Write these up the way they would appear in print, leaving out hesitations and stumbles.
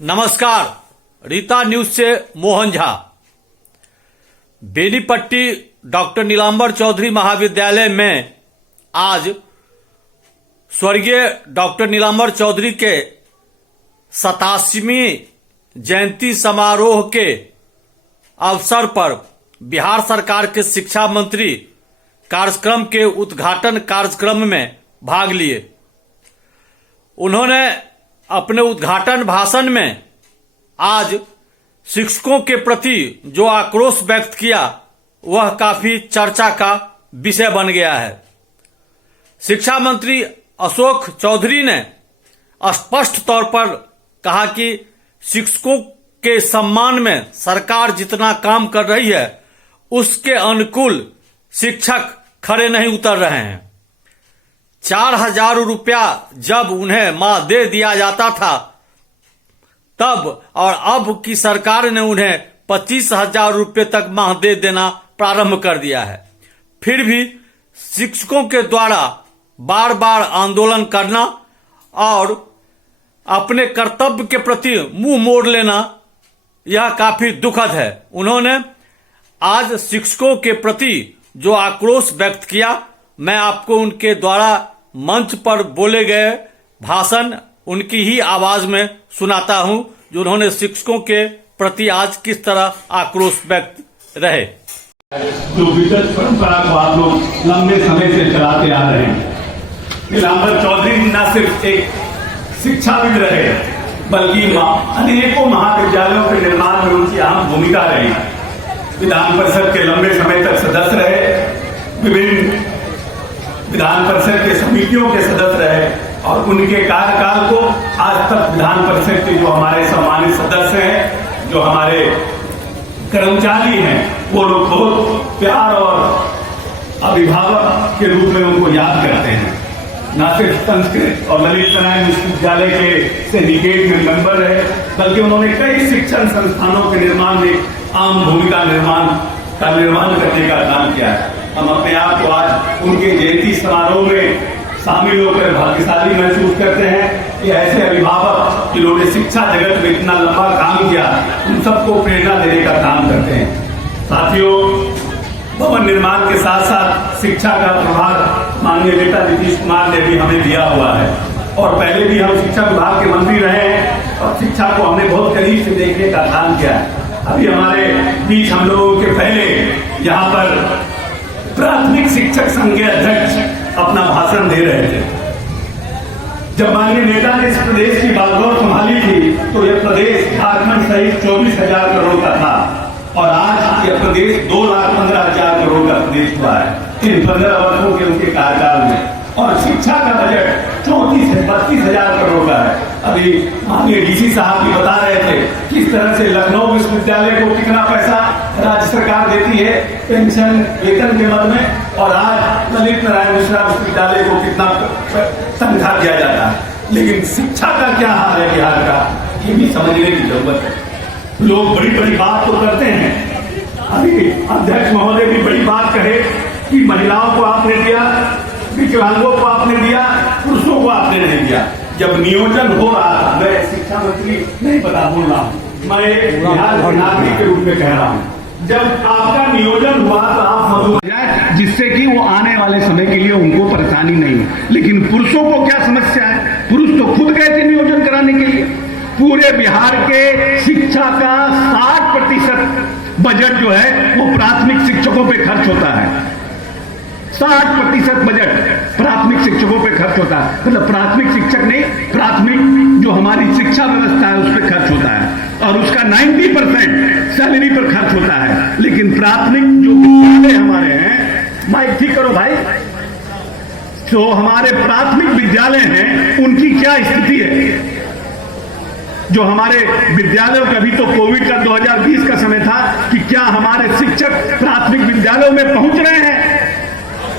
नमस्कार, रीता न्यूज से मोहन झा। बेनीपट्टी डॉक्टर नीलांबर चौधरी महाविद्यालय में आज स्वर्गीय डॉक्टर नीलांबर चौधरी के 87वीं जयंती समारोह के अवसर पर बिहार सरकार के शिक्षा मंत्री कार्यक्रम के उद्घाटन कार्यक्रम में भाग लिए। उन्होंने अपने उद्घाटन भाषण में आज शिक्षकों के प्रति जो आक्रोश व्यक्त किया वह काफी चर्चा का विषय बन गया है। शिक्षा मंत्री अशोक चौधरी ने स्पष्ट तौर पर कहा कि शिक्षकों के सम्मान में सरकार जितना काम कर रही है उसके अनुकूल शिक्षक खड़े नहीं उतर रहे हैं। 4,000 रुपया जब उन्हें माह दे दिया जाता था तब और अब की सरकार ने उन्हें 25,000 रुपये तक माह दे देना प्रारंभ कर दिया है। फिर भी शिक्षकों के द्वारा बार बार आंदोलन करना और अपने कर्तव्य के प्रति मुंह मोड़ लेना यह काफी दुखद है। उन्होंने आज शिक्षकों के प्रति जो आक्रोश व्यक्त किया, मैं आपको उनके द्वारा मंच पर बोले गए भाषण उनकी ही आवाज में सुनाता हूं, जो उन्होंने शिक्षकों के प्रति आज किस तरह आक्रोश व्यक्त रहे। जो विगत परंपरा को आप लोग लंबे समय से चलाते आ रहे हैं। नीलांबर चौधरी न सिर्फ एक शिक्षाविद रहे बल्कि अनेकों महाविद्यालयों के निर्माण में उनकी अहम भूमिका रही। विधान परिषद के लंबे समय तक सदस्य रहे, विभिन्न विधान परिषद के समितियों के सदस्य रहे और उनके कार्यकाल को आज तक विधान परिषद के जो हमारे सम्मानित सदस्य हैं, जो हमारे कर्मचारी हैं, वो लोग बहुत प्यार और अभिभावक के रूप में उनको याद करते हैं। न सिर्फ संस्कृत और ललित नारायण विश्वविद्यालय के सिंडिकेट में मेंबर रहे बल्कि उन्होंने कई शिक्षण संस्थानों के निर्माण में आम भूमिका निर्माण करने का काम किया है। हम अपने आप को आज उनके जयंती समारोह में शामिल होकर भाग्यशाली महसूस करते हैं कि ऐसे अभिभावक जिन्होंने शिक्षा जगत में इतना लंबा काम किया, उन सबको प्रेरणा देने का काम करते हैं। साथियों, भवन निर्माण के साथ साथ शिक्षा का प्रभार माननीय नेता नीतीश कुमार ने भी हमें दिया हुआ है और पहले भी हम शिक्षा विभाग के मंत्री रहे हैं और शिक्षा को हमने बहुत करीब से देखने का काम किया है। अभी हमारे बीच हम लोगों के पहले यहाँ पर प्राथमिक शिक्षक संघ के अध्यक्ष अपना भाषण दे रहे थे। जब माननीय नेता ने इस प्रदेश की बागडोर संभाली थी तो यह प्रदेश झारखंड सहित 24,000 करोड़ का था और आज यह प्रदेश 2,15,000 करोड़ का प्रदेश हुआ है इन 15 वर्षों के उनके कार्यकाल में। और शिक्षा का बजट 34 से 32,000 करोड़ का है। अभी माननीय डीसी साहब भी बता रहे थे किस तरह से लखनऊ विश्वविद्यालय को कितना पैसा राज्य सरकार देती है पेंशन वेतन के मद में और आज ललित नारायण विश्वविद्यालय को कितना तनख्वाह दिया जाता है। लेकिन शिक्षा का क्या हाल है बिहार का, ये भी समझने की जरूरत है। लोग बड़ी बड़ी बात तो करते हैं। अभी अध्यक्ष महोदय भी बड़ी बात कहे कि महिलाओं को आपने दिया, विकलांगों को आपने दिया, पुरुषों को आपने नहीं दिया। जब नियोजन हो रहा था, मैं शिक्षा मंत्री नहीं पता बोल रहा हूँ, मैं बिहार के नागरिक के रूप में कह रहा हूँ, जब आपका नियोजन हुआ तो आप जिससे कि वो आने वाले समय के लिए उनको परेशानी नहीं हो। लेकिन पुरुषों को क्या समस्या है? पुरुष तो खुद गए थे नियोजन कराने के लिए। पूरे बिहार के शिक्षा का 60% बजट जो है वो प्राथमिक शिक्षकों पे खर्च होता है। 60% बजट प्राथमिक शिक्षकों पे खर्च होता है। मतलब प्राथमिक शिक्षक नहीं, प्राथमिक जो हमारी शिक्षा व्यवस्था है उस पर खर्च होता है और उसका 90% सैलरी पर खर्च होता है। लेकिन प्राथमिक जो विद्यालय हमारे हैं, माइक ठीक करो भाई, तो हमारे प्राथमिक विद्यालय हैं उनकी क्या स्थिति है? जो हमारे विद्यालयों का, अभी तो कोविड का 2020 का समय था कि क्या हमारे शिक्षक प्राथमिक विद्यालयों में पहुंच रहे हैं?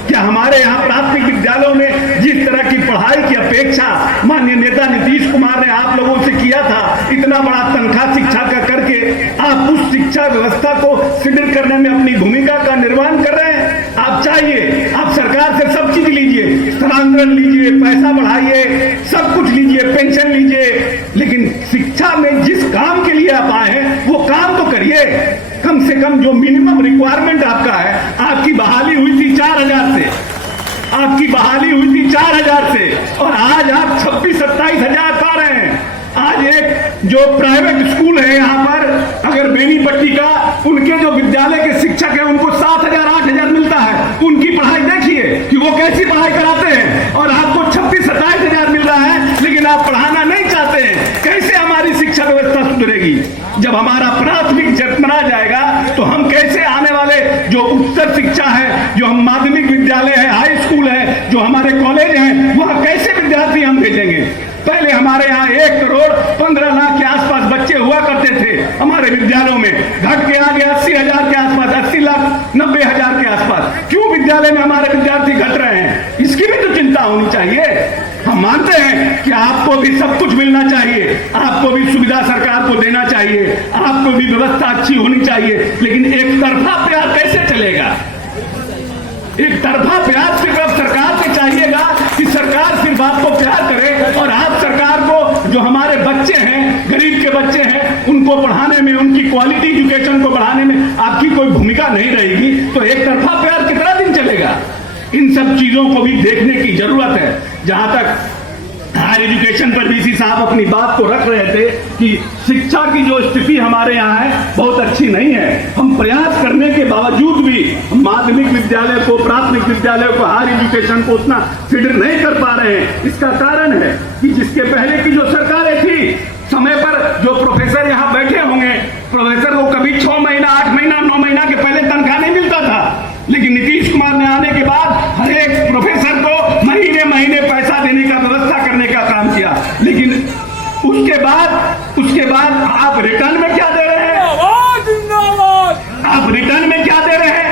क्या हमारे यहाँ प्राथमिक विद्यालयों में जिस तरह की पढ़ाई की अपेक्षा माननीय नेता नीतीश कुमार ने आप लोगों से किया था, इतना बड़ा तनख्वाह शिक्षा का करके आप उस शिक्षा व्यवस्था को शिथिल करने में अपनी भूमिका का निर्वहन कर रहे हैं? आप आप चाहिए, आप सरकार से सब चीज लीजिए, स्थानांतरण लीजिए, पैसा बढ़ाइए, सब कुछ लीजिए, पेंशन लीजिए, लेकिन शिक्षा में जिस काम के लिए आप आए हैं वो काम तो करिए। कम से कम जो मिनिमम रिक्वायरमेंट आपका है, आपकी बहाली हुई थी 4,000 से, आपकी बहाली हुई थी 4,000 से, और आज आप 26-27 हजार पा रहे हैं। आज एक जो प्राइवेट स्कूल है यहाँ पर, अगर बेनीपट्टी का, उनके जो विद्यालय के शिक्षक हैं उनको 7,000-8,000 मिलता है। उनकी पढ़ाई देखिए कि वो कैसी पढ़ाई कराते हैं, और आपको 26-27 हजार मिल रहा है, लेकिन आप पढ़ाना नहीं चाहते हैं। कैसे हमारी शिक्षा व्यवस्था सुधरेगी? जब हमारा प्राथमिक जन्मना जाएगा तो हम कैसे आने वाले जो उच्चतर शिक्षा है, जो हम माध्यमिक विद्यालय है, हाई स्कूल है, जो हमारे कॉलेज हैं, वहां कैसे विद्यार्थी हम भेजेंगे? पहले हमारे यहाँ 1,15,00,000 के आसपास बच्चे हुआ करते थे हमारे विद्यालयों में, घट के आ गया 80,000 के आसपास, 80,90,000 के आसपास। क्यों विद्यालय में हमारे विद्यार्थी घट रहे हैं? इसकी भी तो चिंता होनी चाहिए। हम मानते हैं कि आपको भी सब कुछ मिलना चाहिए, आपको भी सुविधा सरकार को देना चाहिए, आपको भी व्यवस्था अच्छी होनी चाहिए, लेकिन एक तरफा प्यार कैसे चलेगा? एक तरफा प्यार सिर्फ सरकार से चाहिएगा कि सरकार सिर्फ आपको प्यार करे, और आप सरकार को जो हमारे बच्चे हैं, गरीब के बच्चे हैं, उनको पढ़ाने में, उनकी क्वालिटी एजुकेशन को बढ़ाने में आपकी कोई भूमिका नहीं रहेगी, तो एक तरफा प्यार कितना दिन चलेगा? इन सब चीजों को भी देखने की जरूरत है। जहां तक हायर एजुकेशन पर वीसी साहब अपनी बात को रख रहे थे कि शिक्षा की जो स्थिति हमारे यहाँ है बहुत अच्छी नहीं है, हम प्रयास करने के बावजूद भी माध्यमिक विद्यालय को, प्राथमिक विद्यालय को, हायर एजुकेशन को उतना फीडर नहीं कर पा रहे हैं। इसका कारण है कि जिसके पहले की जो सरकारें थी, समय पर जो प्रोफेसर यहाँ बैठे होंगे, प्रोफेसर को कभी 6 महीना, 8 महीना, 9 महीना के पहले तनख्वाह नहीं मिलता था, लेकिन नीतीश कुमार ने आने के बाद हर एक प्रोफेसर को महीने महीने पैसा देने का व्यवस्था करने का काम किया। लेकिन उसके बाद आप रिटर्न में क्या दे रहे हैं? आप रिटर्न में क्या दे रहे हैं?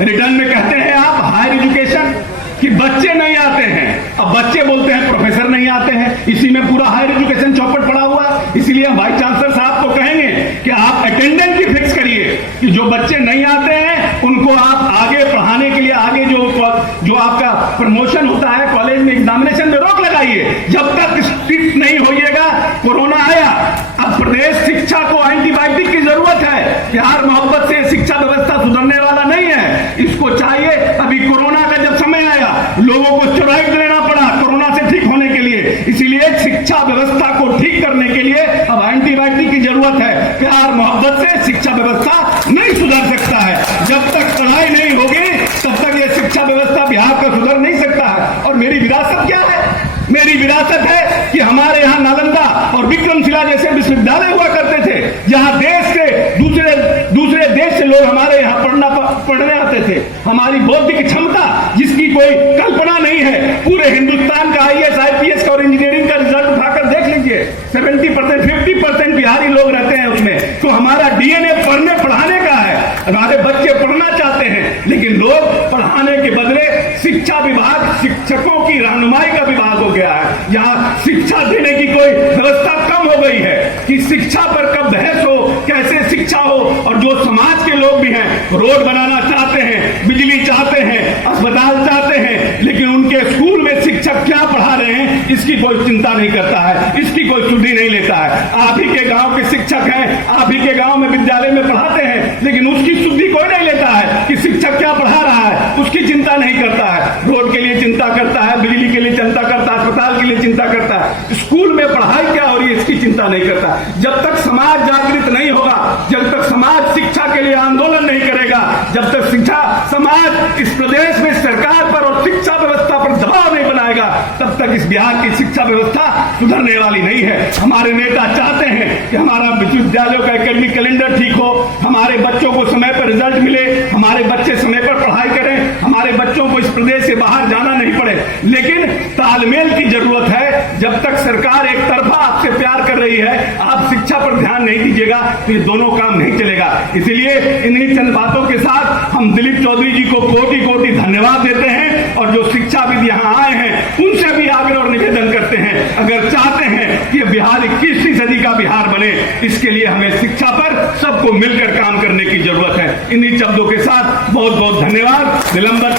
रिटर्न में कहते हैं आप हायर एजुकेशन कि बच्चे नहीं आते हैं, अब बच्चे बोलते हैं प्रोफेसर नहीं आते हैं। इसी में पूरा हायर एजुकेशन चौपट पड़ा हुआ। इसलिए हम वाइस चांसलर साहब को कहेंगे कि आप अटेंडेंस की फिक्स करिए कि जो बच्चे नहीं आते हैं उनको आप आगे पढ़ाने के लिए, आगे जो आपका प्रमोशन होता है कॉलेज में, एग्जामिनेशन में रोक लगाइए जब तक स्ट्रिक्ट नहीं होइएगा। कोरोना आया, अब प्रदेश शिक्षा को एंटीबायोटिक की जरूरत है। प्यार मोहब्बत से शिक्षा व्यवस्था सुधरने वाला नहीं है, इसको चाहिए। अभी कोरोना का जब समय आया, लोगों को स्टेरॉइड लेना पड़ा कोरोना से ठीक होने के लिए, इसीलिए शिक्षा व्यवस्था को ठीक करने के लिए अब एंटीबायोटिक की जरूरत है। प्यार मोहब्बत से शिक्षा व्यवस्था नहीं सुधर सकता है। जब तक पढ़ाई नहीं होगी तब तक ये शिक्षा व्यवस्था बिहार का सुधर नहीं सकता है। और मेरी विरासत क्या है? मेरी विरासत है कि हमारे यहाँ नालंदा और विक्रमशिला जैसे विश्वविद्यालय हुआ करते थे, जहाँ देश के दूसरे देश से लोग हमारे यहाँ पढ़ने आते थे। हमारी बौद्धिक क्षमता जिसकी कोई कल्पना नहीं है, पूरे हिंदुस्तान का IAS, IPS का और इंजीनियरिंग का रिजल्ट उठाकर देख लीजिए, 70%, 50% बिहारी लोग रहते हैं उसमें। तो हमारा DNA पढ़ने पढ़ाने का है, हमारे बच्चे पढ़ना चाहते हैं, लेकिन लोग पढ़ाने के बदले शिक्षा विभाग, शिक्षकों की रहनुमाई का विभाग हो गया है। यहाँ शिक्षा देने की कोई व्यवस्था कम हो गई है कि शिक्षा पर कब बहस हो, कैसे शिक्षा हो। और जो समाज के लोग भी हैं, रोड बनाना चाहते हैं, बिजली चाहते हैं, अस्पताल चाहते हैं, लेकिन उनके स्कूल में शिक्षक क्या पढ़ा रहे हैं इसकी कोई चिंता नहीं करता है, इसकी कोई सुधि नहीं लेता है। आप ही के गांव के शिक्षक हैं, आप ही के गांव में विद्यालय में पढ़ाते हैं, लेकिन उसकी सुधि कोई नहीं लेता है कि शिक्षक क्या पढ़ा रहा है, उसकी चिंता नहीं करता है। रोड के लिए चिंता करता है, बिजली के लिए चिंता करता है, अस्पताल के लिए चिंता करता है, स्कूल में पढ़ाई क्या हो रही है इसकी चिंता नहीं करता। जब तक समाज जागृत नहीं होगा, जब तक समाज शिक्षा के लिए आंदोलन नहीं करेगा, जब तक शिक्षा समाज इस प्रदेश में सरकार पर और शिक्षा व्यवस्था पर दबाव नहीं बनाएगा, तब तक इस बिहार की शिक्षा व्यवस्था सुधरने वाली नहीं है। हमारे नेता चाहते हैं कि हमारा विश्वविद्यालयों का एकेडमिक कैलेंडर ठीक हो, हमारे बच्चों को समय पर रिजल्ट मिले, हमारे बच्चे समय पर पढ़ाई करें, हमारे बच्चों को इस प्रदेश से बाहर जाना नहीं पड़े। लेकिन तालमेल की जरूरत है। जब तक सरकार एक तरफा आपसे प्यार कर रही है, आप शिक्षा पर ध्यान नहीं दीजिएगा तो ये दोनों काम नहीं चलेगा। इसलिए इन्हीं चंद बातों के साथ हम दिलीप चौधरी जी को कोटि कोटि धन्यवाद देते हैं, और जो शिक्षाविद यहाँ आए हैं उनसे भी आग्रह और निवेदन करते हैं, अगर चाहते हैं कि बिहार 21वीं सदी का बिहार बने, इसके लिए हमें शिक्षा पर सबको मिलकर काम करने की जरूरत है। इन्हीं शब्दों के साथ बहुत बहुत धन्यवाद। निलंबर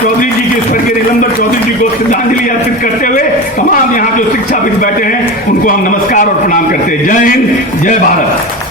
चौधरी जी की स्वर्गीय निलंबर चौधरी जी को श्रद्धांजलि अर्पित करते हुए तमाम यहाँ जो शिक्षाविद बैठे हैं उनको हम नमस्कार और प्रणाम करते हैं। जय हिंद, जय भारत।